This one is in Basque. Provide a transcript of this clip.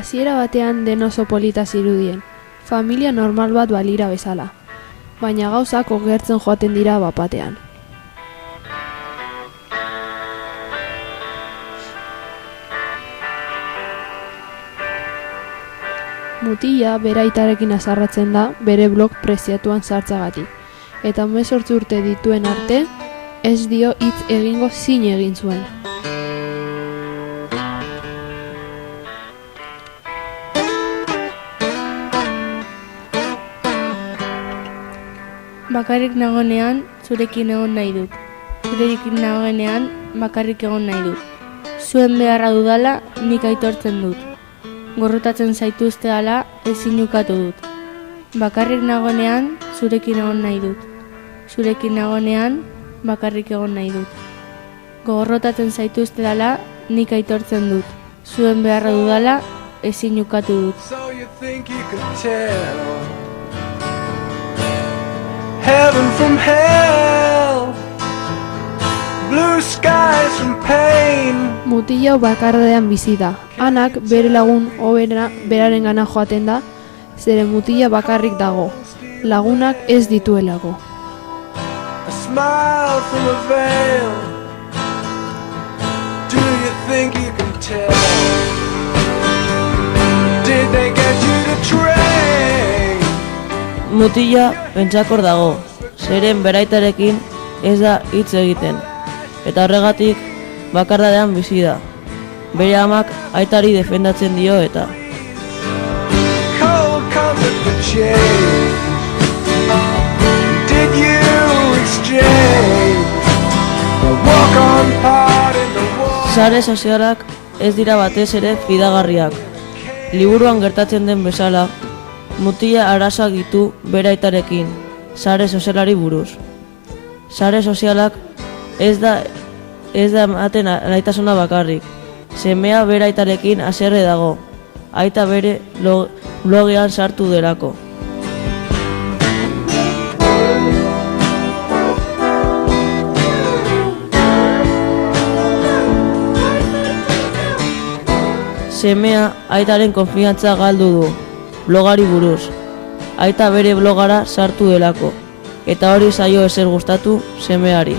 Hasiera batean den oso polita zirudien, familia normal bat balira bezala, baina gauzak okertzen joaten dira bapatean. Mutila bere aitarekin azarratzen da bere blog preziatuan sartzagatik, eta 18 urte dituen arte, ez dio hitz egingo zin egin zuen. Bakarrik nagoenean, zurekin egon nahi dut. Zurekin nagoenean, bakarrik egon nahi dut. Zuen beharra dudala, nik aitortzen dut. Gorrotatzen zaituzteala, ezin ukatu dut. Bakarrik nagoenean, zurekin egon nahi dut. Zurekin nagoenean, bakarrik egon nahi dut. Gorrotatzen zaituzteala, nik aitortzen dut. Zuen beharra dudala, ezin ukatu dut. Heaven from hell, blue skies from pain. Mutila bakardadean bizi da. Anak bere lagun hobera beraren gana joaten da, zeren mutila bakarrik dago. Lagunak ez dituelako. A smile from a veil. Do you think you can tell? Did they get you to train? Mutila pentsakor dago, zeren beraitarekin ez da hitz egiten, eta horregatik bakardadean bizi da. Bere amak aitari defendatzen dio eta. Cold comfort for change. Did you exchange a walk-on part in the wall? Sare sozialak ez dira batez ere fidagarriak. Liburuan gertatzen den bezala, mutila arazoak ditu bere aitarekin, sare sozialari buruz. Sare sozialak ez da ematen naitasuna bakarrik. Semea bere aitarekin haserre dago, aita bere blogean sartu delako. Semea aitaren konfiantza galdu du, blogari buruz. Aita bere blogara sartu delako, eta hori zaio ezer gustatu semeari.